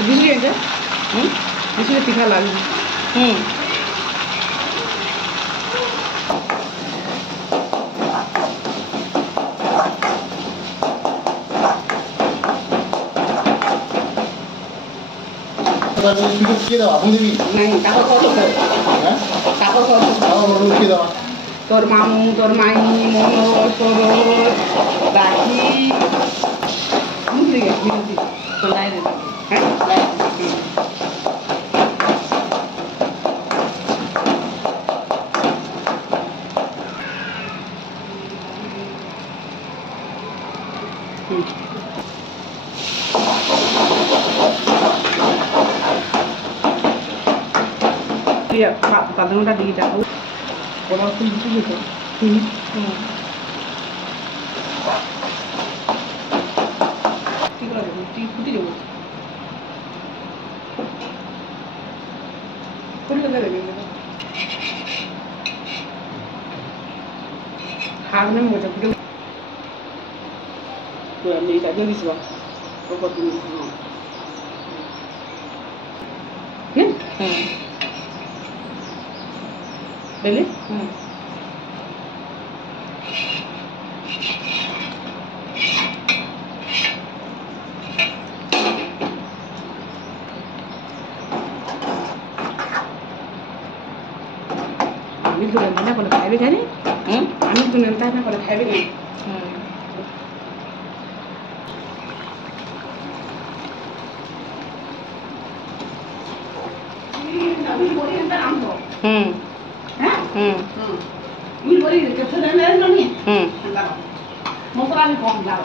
ভিজে গেছে বেশি পিঠা লাগবে তোর মামু তোর মাইনি মনোজ সরোজ রাখি তাদের ওটা দিয়ে যাবো ওরা খুব কিছু যেত ফুটি যাবো হাত নাম মজা ফুটে এটা দিয়ে দিস বা Really? আমি তো রান্না করে খাইবে জানি আমি তো রান্না করে খাইবে না আমি বলি না আমতো Ini boleh kita dah nak ni. Mau pergi kau dah.